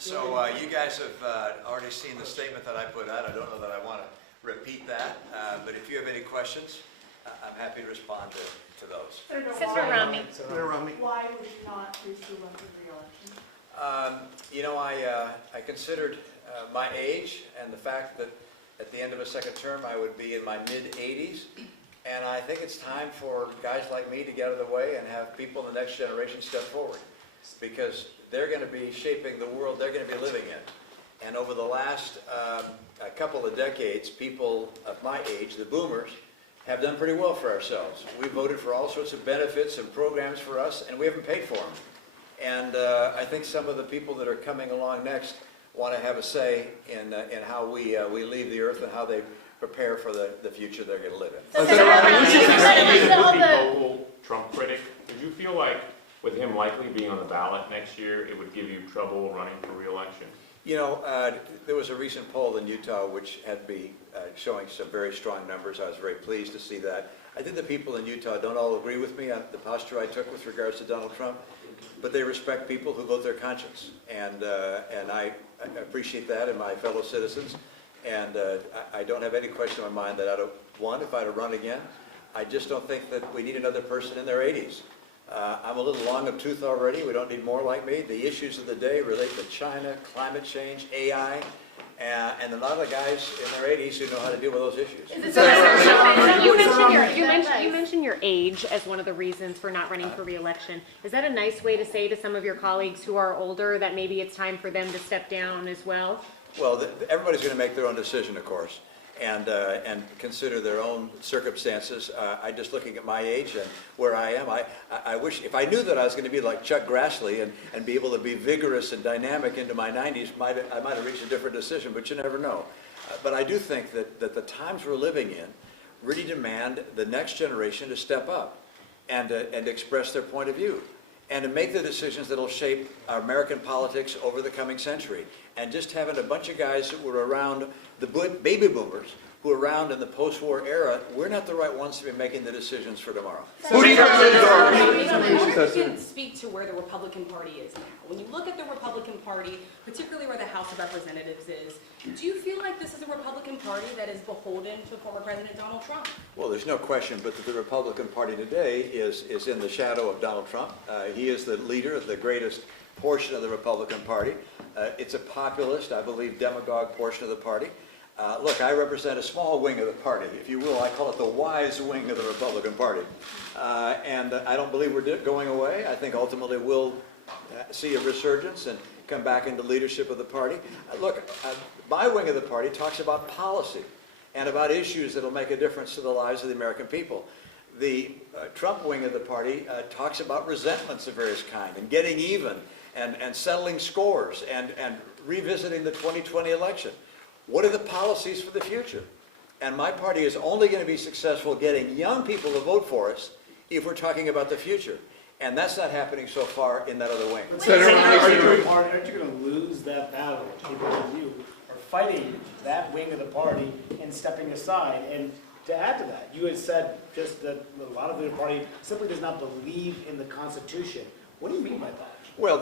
So you guys have already seen the statement that I put out. I don't know that I want to repeat that, but if you have any questions, I'm happy to respond to those. Senator Romney. Senator Romney. Why would you not pursue one for re-election? You know, I considered my age and the fact that at the end of a second term I would be in my mid-80s, and I think it's time for guys like me to get out of the way and have people in the next generation step forward, because they're going to be shaping the world they're going to be living in. And over the last a couple of decades, people of my age, the boomers, have done pretty well for ourselves. We voted for all sorts of benefits and programs for us, and we haven't paid for them. And I think some of the people that are coming along next want to have a say in how we leave the earth and how they prepare for the future they're going to live in. Local Trump critic, did you feel like with him likely being on the ballot next year, it would give you trouble running for re-election? You know, there was a recent poll in Utah which had me showing some very strong numbers. I was very pleased to see that. I think the people in Utah don't all agree with me on the posture I took with regards to Donald Trump, but they respect people who vote their conscience, and I appreciate that in my fellow citizens. And I don't have any question in my mind that if I'd have run again, I just don't think that we need another person in their 80s. I'm a little long of tooth already. We don't need more like me. The issues of the day relate to China, climate change, AI, and a lot of guys in their 80s who know how to deal with those issues. You mentioned your age as one of the reasons for not running for re-election. Is that a nice way to say to some of your colleagues who are older that maybe it's time for them to step down as well? Well, everybody's going to make their own decision, of course, and consider their own circumstances. I just looking at my age and where I am, I wish, if I knew that I was going to be like Chuck Grassley and be able to be vigorous and dynamic into my 90s, I might have reached a different decision, but you never know. But I do think that the times we're living in really demand the next generation to step up and express their point of view, and to make the decisions that will shape our American politics over the coming century. And just having a bunch of guys who were around, the baby boomers, who were around in the post-war era, we're not the right ones to be making the decisions for tomorrow. Who do you You can speak to where the Republican Party is now. When you look at the Republican Party, particularly where the House of Representatives is, do you feel like this is a Republican Party that is beholden to former President Donald Trump? Well, there's no question but that the Republican Party today is in the shadow of Donald Trump. He is the leader of the greatest portion of the Republican Party. It's a populist, I believe, demagogue portion of the party. Look, I represent a small wing of the party, if you will. I call it the wise wing of the Republican Party. And I don't believe we're going away. I think ultimately we'll see a resurgence and come back into leadership of the party. Look, my wing of the party talks about policy and about issues that will make a difference to the lives of the American people. The Trump wing of the party talks about resentments of various kind and getting even and settling scores and revisiting the 2020 election. What are the policies for the future? And my party is only going to be successful getting young people to vote for us if we're talking about the future. And that's not happening so far in that other wing. Aren't you going to lose that battle? People like you are fighting that wing of the party and stepping aside. And to add to that, you had said just that a lot of the party simply does not believe in the Constitution. What do you mean by that? Well,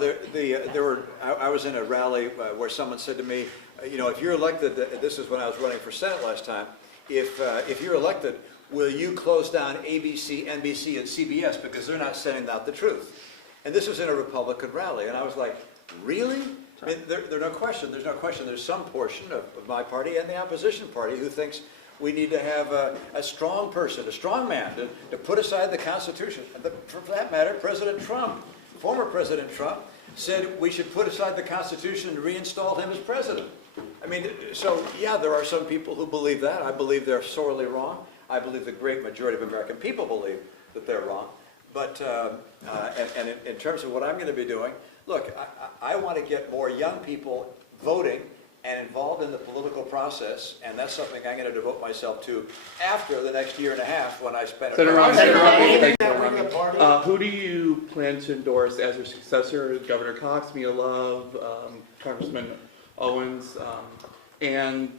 I was in a rally where someone said to me, you know, if you're elected, this is when I was running for Senate last time, if you're elected, will you close down ABC, NBC, and CBS because they're not sending out the truth? And this was in a Republican rally, and I was like, really? I mean, there's no question. There's some portion of my party and the opposition party who thinks we need to have a strong person, a strong man, to put aside the Constitution. And for that matter, President Trump, former President Trump, said we should put aside the Constitution and reinstall him as president. I mean, so yeah, there are some people who believe that. I believe they're sorely wrong. I believe the great majority of American people believe that they're wrong. But in terms of what I'm going to be doing, look, I want to get more young people voting and involved in the political process, and that's something I'm going to devote myself to after the next year and a half when I spend it. Who do you plan to endorse as your successor? Governor Cox, Mia Love, Congressman Owens, and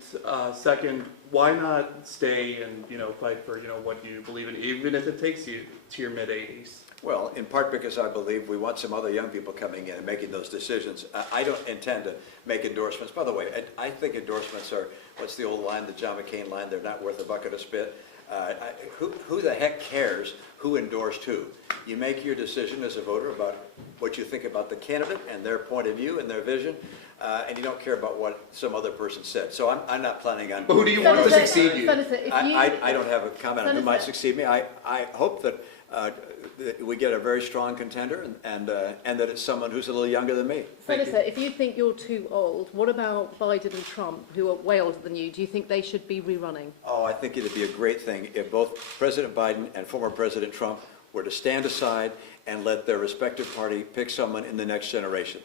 second, why not stay and fight for what you believe in, even if it takes you to your mid-80s? Well, in part because I believe we want some other young people coming in and making those decisions. I don't intend to make endorsements. By the way, I think endorsements are, what's the old line, the John McCain line, they're not worth a bucket of spit. Who the heck cares who endorsed who? You make your decision as a voter about what you think about the candidate and their point of view and their vision, and you don't care about what some other person said. So I'm not planning on. But who do you want to succeed you? I don't have a comment on who might succeed me. I hope that we get a very strong contender and that it's someone who's a little younger than me. Senator, if you think you're too old, what about Biden and Trump, who are way older than you? Do you think they should be rerunning? Oh, I think it'd be a great thing if both President Biden and former President Trump were to stand aside and let their respective party pick someone in the next generation.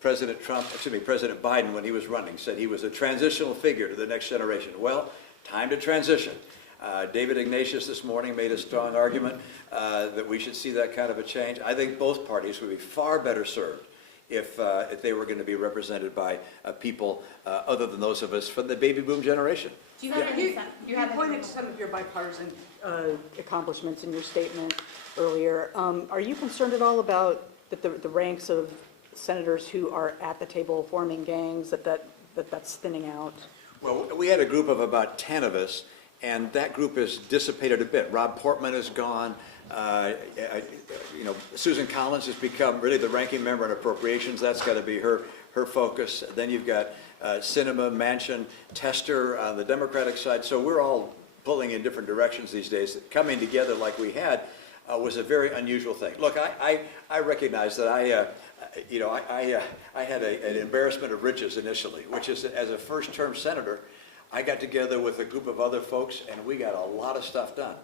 President Biden, when he was running, said he was a transitional figure to the next generation. Well, time to transition. David Ignatius this morning made a strong argument that we should see that kind of a change. I think both parties would be far better served if they were going to be represented by people other than those of us from the baby boom generation. Do you have any, You pointed to some of your bipartisan accomplishments in your statement earlier. Are you concerned at all about the ranks of senators who are at the table forming gangs, that's thinning out? Well, we had a group of about 10 of us, and that group has dissipated a bit. Rob Portman is gone. Susan Collins has become really the ranking member on appropriations. That's got to be her focus. Then you've got Sinema, Manchin, Tester on the Democratic side. So we're all pulling in different directions these days. Coming together like we had was a very unusual thing. Look, I recognize that I had an embarrassment of riches initially, which is as a first-term senator, I got together with a group of other folks, and we got a lot of stuff done.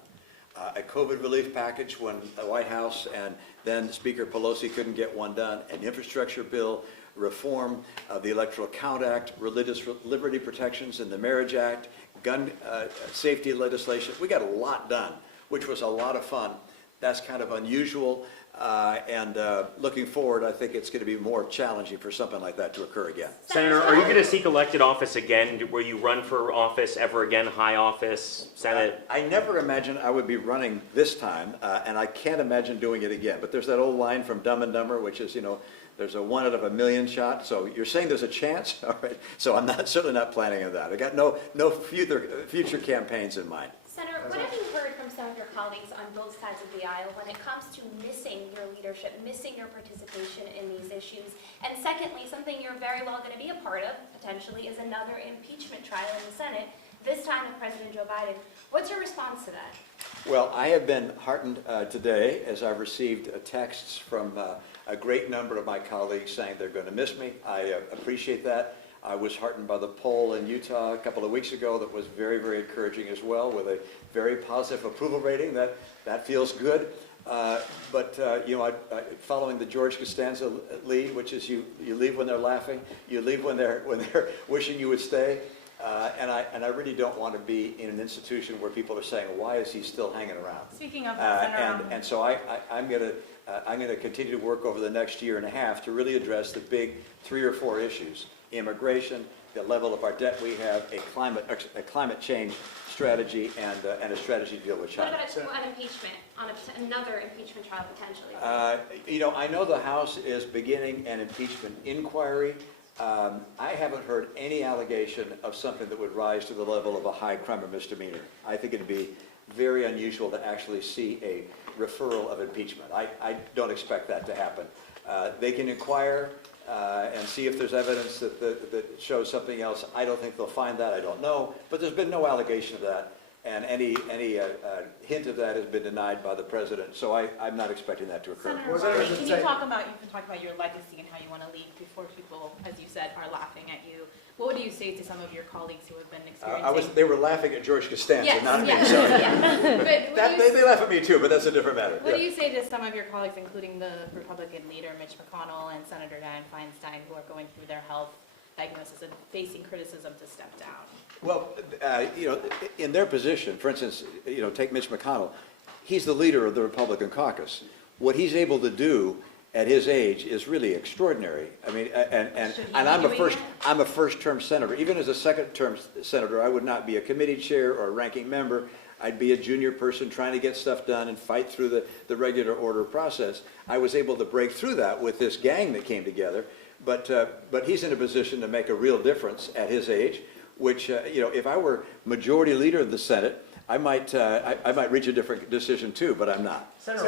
A COVID relief package when the White House and then Speaker Pelosi couldn't get one done, an infrastructure bill, reform of the Electoral Count Act, religious liberty protections in the Marriage Act, gun safety legislation. We got a lot done, which was a lot of fun. That's kind of unusual. And looking forward, I think it's going to be more challenging for something like that to occur again. Senator, are you going to seek elected office again? Will you run for office ever again, high office, Senate? I never imagined I would be running this time, and I can't imagine doing it again. But there's that old line from Dumb and Dumber, which is, there's a 1 out of a million shot. So you're saying there's a chance? All right. So I'm certainly not planning on that. I got no future campaigns in mind. Senator, what have you heard from some of your colleagues on both sides of the aisle when it comes to missing your leadership, missing your participation in these issues? And secondly, something you're very well going to be a part of, potentially, is another impeachment trial in the Senate, this time with President Joe Biden. What's your response to that? Well, I have been heartened today as I've received texts from a great number of my colleagues saying they're going to miss me. I appreciate that. I was heartened by the poll in Utah a couple of weeks ago that was very, very encouraging as well, with a very positive approval rating. That feels good. Following the George Costanza lead, which is you leave when they're laughing, you leave when they're wishing you would stay. And I really don't want to be in an institution where people are saying, why is he still hanging around? speaking of that, Senator, And so I'm going to continue to work over the next year and a half to really address the big 3 or 4 issues: immigration, the level of our debt we have, a climate change strategy, and a strategy to deal with China. What about an impeachment, on another impeachment trial potentially? I know the House is beginning an impeachment inquiry. I haven't heard any allegation of something that would rise to the level of a high crime or misdemeanor. I think it'd be very unusual to actually see a referral of impeachment. I don't expect that to happen. They can inquire and see if there's evidence that shows something else. I don't think they'll find that. I don't know. But there's been no allegation of that. And any hint of that has been denied by the president. So I'm not expecting that to occur. Senator Romney, can you talk about your legacy and how you want to lead before people, as you said, are laughing at you? What would you say to some of your colleagues who have been experiencing? They were laughing at George Costanza, Yes, not me. yes, So yes. But they laugh at me too, but that's a different matter. what Yeah. do you say to some of your colleagues, including the Republican leader Mitch McConnell and Senator Dianne Feinstein, who are going through their health diagnosis and facing criticism to step down? Well, in their position, for instance, take Mitch McConnell. He's the leader of the Republican caucus. What he's able to do at his age is really extraordinary. I mean, and I'm a first-term senator. Even as a second-term senator, I would not be a committee chair or a ranking member. I'd be a junior person trying to get stuff done and fight through the regular order process. I was able to break through that with this gang that came together, but he's in a position to make a real difference at his age, which, you know, if I were majority leader of the Senate, I might reach a different decision too, but I'm not. Senator,